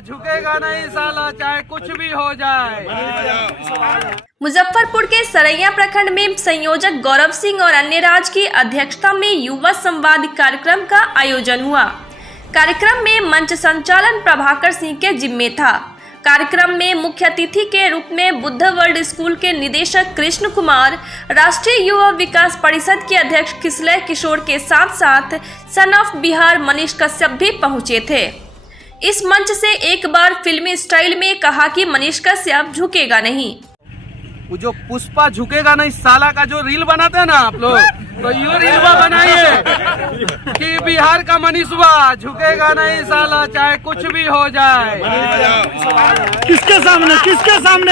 झुकेगा नहीं साला, चाहे कुछ भी हो जाए। मुजफ्फरपुर के सरैया प्रखंड में संयोजक गौरव सिंह और अन्य राज्य की अध्यक्षता में युवा संवाद कार्यक्रम का आयोजन हुआ। कार्यक्रम में मंच संचालन प्रभाकर सिंह के जिम्मे था। कार्यक्रम में मुख्य अतिथि के रूप में बुद्ध वर्ल्ड स्कूल के निदेशक कृष्ण कुमार, राष्ट्रीय युवा विकास परिषद के अध्यक्ष किसलय किशोर के साथ साथ सन ऑफ बिहार मनीष कश्यप भी पहुंचे थे। इस मंच से एक बार फिल्मी स्टाइल में कहा कि मनीष कश्यप झुकेगा नहीं। वो जो पुष्पा झुकेगा नहीं साला का जो रील बनाते हैं ना आप लोग, तो ये रील बनाइए कि बिहार का मनीषवा झुकेगा नहीं साला, चाहे कुछ भी हो जाए। किसके सामने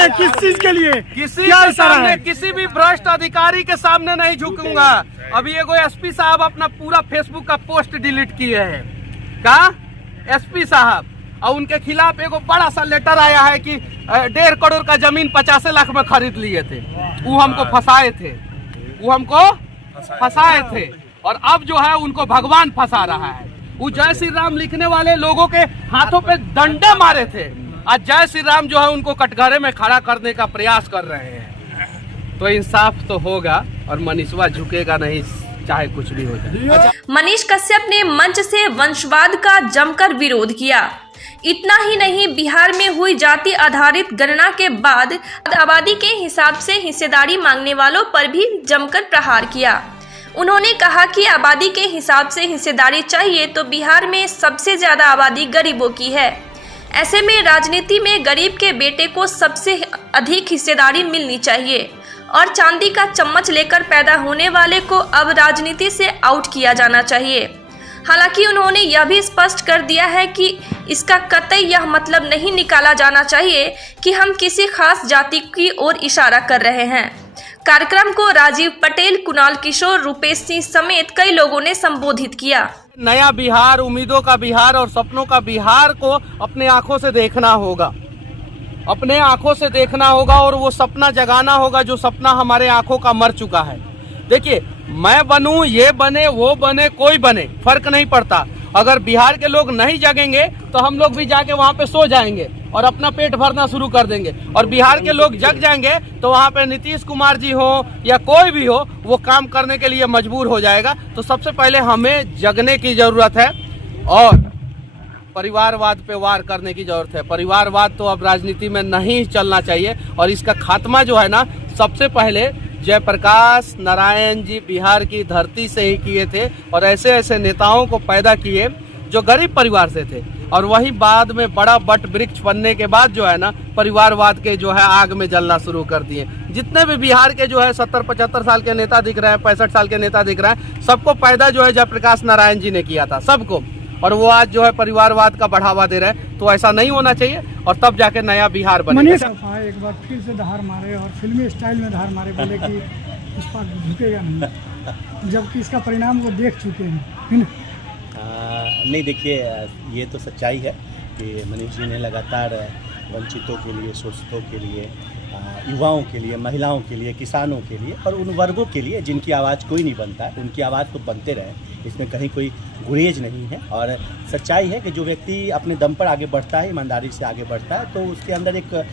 किस चीज के लिए? किसी के सामने, किसी भी भ्रष्ट अधिकारी के सामने नहीं झुकूंगा। अभी एगो एसपी साहब अपना पूरा फेसबुक का पोस्ट डिलीट किए हैं। क्या एसपी साहब, और उनके खिलाफ एगो बड़ा सा लेटर आया है कि 1.5 करोड़ का जमीन 50 लाख में खरीद लिए थे। वो हमको फंसाए थे और अब जो है उनको भगवान फंसा रहा है। वो जय श्री राम लिखने वाले लोगों के हाथों पे डंडे मारे थे, आज जय श्री राम जो है उनको कटघरे में खड़ा करने का प्रयास कर रहे हैं। तो इंसाफ तो होगा और मनीषवा झुकेगा नहीं, चाहे कुछ भी हो जाए। मनीष कश्यप ने मंच से वंशवाद का जमकर विरोध किया। इतना ही नहीं, बिहार में हुई जाति आधारित गणना के बाद आबादी के हिसाब से हिस्सेदारी मांगने वालों पर भी जमकर प्रहार किया। उन्होंने कहा कि आबादी के हिसाब से हिस्सेदारी चाहिए तो बिहार में सबसे ज्यादा आबादी गरीबों की है। ऐसे में राजनीति में गरीब के बेटे को सबसे अधिक हिस्सेदारी मिलनी चाहिए और चांदी का चम्मच लेकर पैदा होने वाले को अब राजनीति से आउट किया जाना चाहिए। हालांकि उन्होंने यह भी स्पष्ट कर दिया है कि इसका कतई यह मतलब नहीं निकाला जाना चाहिए कि हम किसी खास जाति की ओर इशारा कर रहे हैं। कार्यक्रम को राजीव पटेल, कुणाल किशोर, रूपेश सिंह समेत कई लोगों ने संबोधित किया। नया बिहार, उम्मीदों का बिहार और सपनों का बिहार को अपने आंखों से देखना होगा, अपने आंखों से देखना होगा और वो सपना जगाना होगा जो सपना हमारे आंखों का मर चुका है। देखिए, मैं बनूं, ये बने, वो बने, कोई बने, फर्क नहीं पड़ता। अगर बिहार के लोग नहीं जगेंगे तो हम लोग भी जाके वहाँ पे सो जाएंगे और अपना पेट भरना शुरू कर देंगे। और बिहार के लोग जग जाएंगे तो वहाँ पे नीतीश कुमार जी हो या कोई भी हो, वो काम करने के लिए मजबूर हो जाएगा। तो सबसे पहले हमें जगने की जरूरत है और परिवारवाद पे वार करने की जरूरत है। परिवारवाद तो अब राजनीति में नहीं चलना चाहिए और इसका खात्मा जो है ना, सबसे पहले जयप्रकाश नारायण जी बिहार की धरती से ही किए थे और ऐसे ऐसे नेताओं को पैदा किए जो गरीब परिवार से थे और वही बाद में बड़ा बट वृक्ष बनने के बाद जो है ना, परिवारवाद के जो है आग में जलना शुरू कर दिए। जितने भी बिहार के जो है 70-75 साल के नेता दिख रहे हैं, 65 साल के नेता दिख रहे हैं, सबको पैदा जो है जयप्रकाश नारायण जी ने किया था, सबको। और वो आज जो है परिवारवाद का बढ़ावा दे रहे हैं। तो ऐसा नहीं होना चाहिए और तब जाके नया बिहार बनेगा। एक बार फिर से धार मारे और फिल्मी स्टाइल में धार मारे, बोले कि पुष्पा झुकेगा नहीं, जबकि इसका परिणाम वो देख चुके हैं। नहीं, देखिए, ये तो सच्चाई है कि मनीष जी ने लगातार वंचितों के लिए, शोषितों के लिए, युवाओं के लिए, महिलाओं के लिए, किसानों के लिए और उन वर्गों के लिए जिनकी आवाज़ कोई नहीं बनता है, उनकी आवाज़ तो बनते रहे, इसमें कहीं कोई गुरेज नहीं है। और सच्चाई है कि जो व्यक्ति अपने दम पर आगे बढ़ता है, ईमानदारी से आगे बढ़ता है, तो उसके अंदर एक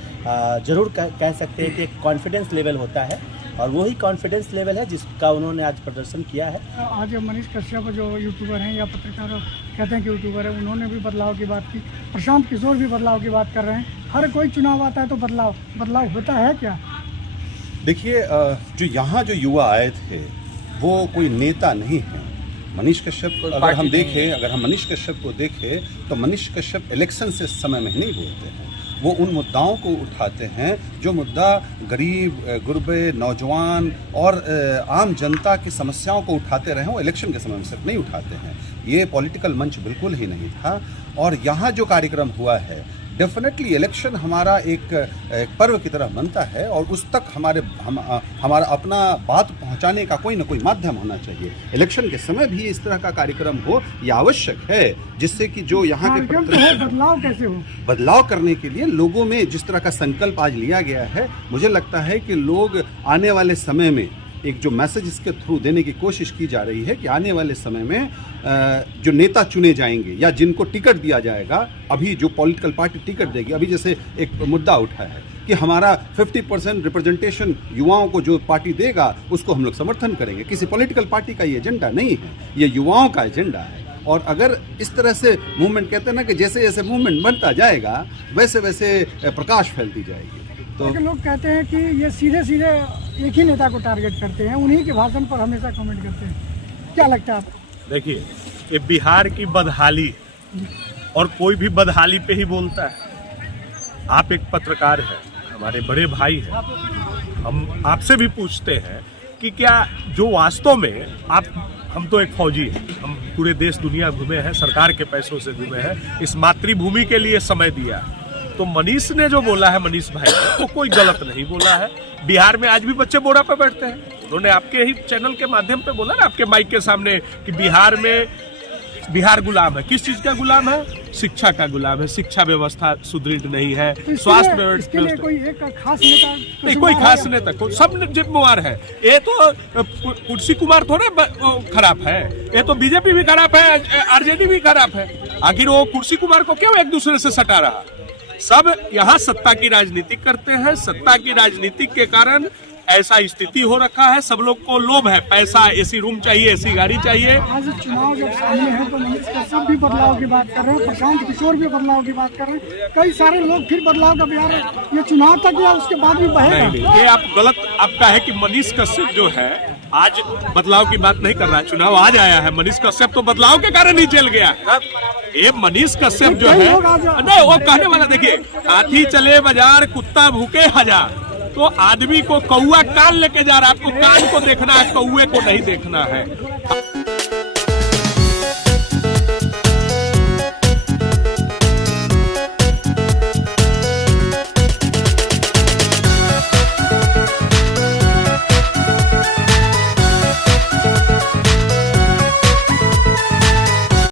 ज़रूर कह सकते हैं कि एक कॉन्फिडेंस लेवल होता है और वही कॉन्फिडेंस लेवल है जिसका उन्होंने आज प्रदर्शन किया है। आज मनीष कश्यप जो यूट्यूबर हैं या पत्रकार कहते हैं कि यूट्यूबर है, उन्होंने भी बदलाव की बात की। प्रशांत किशोर भी बदलाव की बात कर रहे हैं। हर कोई चुनाव आता है तो बदलाव होता है क्या? देखिए, जो यहाँ जो युवा आए थे वो कोई नेता नहीं है। मनीष कश्यप अगर हम मनीष कश्यप को देखें तो मनीष कश्यप इलेक्शन से समय में नहीं बोलते हैं। वो उन मुद्दाओं को उठाते हैं जो मुद्दा गरीब, गुरबे, नौजवान और आम जनता की समस्याओं को उठाते रहे हैं। वो इलेक्शन के समय में सिर्फ नहीं उठाते हैं। ये पॉलिटिकल मंच बिल्कुल ही नहीं था। और यहाँ जो कार्यक्रम हुआ है, डेफिनेटली इलेक्शन हमारा एक पर्व की तरह बनता है और उस तक हमारा अपना बात पहुंचाने का कोई ना कोई माध्यम होना चाहिए। इलेक्शन के समय भी इस तरह का कार्यक्रम हो, यह आवश्यक है, जिससे कि जो यहाँ के बदलाव कैसे हो, बदलाव करने के लिए लोगों में जिस तरह का संकल्प आज लिया गया है, मुझे लगता है कि लोग आने वाले समय में एक जो मैसेज इसके थ्रू देने की कोशिश की जा रही है कि आने वाले समय में जो नेता चुने जाएंगे या जिनको टिकट दिया जाएगा, अभी जो पॉलिटिकल पार्टी टिकट देगी, अभी जैसे एक मुद्दा उठा है कि हमारा 50% रिप्रेजेंटेशन युवाओं को जो पार्टी देगा उसको हम लोग समर्थन करेंगे। किसी पॉलिटिकल पार्टी का ये एजेंडा नहीं है, ये युवाओं का एजेंडा है। और अगर इस तरह से मूवमेंट, कहते हैं ना कि जैसे जैसे मूवमेंट बनता जाएगा वैसे वैसे प्रकाश फैलती जाएगी। तो लेकिन लोग कहते हैं कि ये सीधे सीधे एक ही नेता को टारगेट करते हैं, उन्हीं के भाषण पर हमेशा कमेंट करते हैं। क्या लगता है आपको? देखिए, ये बिहार की बदहाली और कोई भी बदहाली पे ही बोलता है। आप एक पत्रकार हैं, हमारे बड़े भाई हैं, हम आपसे भी पूछते हैं कि क्या जो वास्तव में हम तो एक फौजी हैं, हम पूरे देश दुनिया घूमे हैं, सरकार के पैसों से घूमे हैं, इस मातृभूमि के लिए समय दिया। तो मनीष ने जो बोला है, मनीष भाई ने, वो कोई गलत नहीं बोला है। बिहार में आज भी बच्चे बोरा पे बैठते हैं। उन्होंने आपके ही चैनल के माध्यम पे बोला ना, आपके माइक के सामने, कि बिहार गुलाम है। किस चीज का गुलाम है? शिक्षा का गुलाम है। शिक्षा व्यवस्था सुदृढ़ नहीं है, स्वास्थ्य व्यवस्था, कोई एक खास नेता नहीं, कोई खास नेता, सब जिम्मेवार है। ये तो कुर्सी कुमार थोड़े खराब है, ये तो बीजेपी भी खराब है, आरजेडी भी खराब है। आखिर वो कुर्सी कुमार को क्यों एक दूसरे से सटा रहा? सब यहाँ सत्ता की राजनीति करते हैं। सत्ता की राजनीति के कारण ऐसा स्थिति हो रखा है। सब लोग को लोभ है, पैसा, एसी रूम चाहिए, एसी गाड़ी चाहिए। आज चुनाव जब सामने है तो मनीष कश्यप भी बदलाव की बात कर रहे हैं, प्रशांत किशोर भी बदलाव की बात कर रहे हैं, कई सारे लोग फिर बदलाव का बिहार ये चुनाव तक या उसके बाद भी बहेगा। नहीं, ये आप गलत आपका है कि मनीष कश्यप जो है आज बदलाव की बात नहीं कर रहा है। चुनाव आज आया है, मनीष कश्यप तो बदलाव के कारण ही जेल गया है। ये मनीष कश्यप जो है, नहीं, वो कहने वाला, देखिए, हाथी चले बाजार, कुत्ता भूखे हजार। तो आदमी को कौआ कान लेके जा रहा है, आपको कान को देखना है, कौए को नहीं देखना है।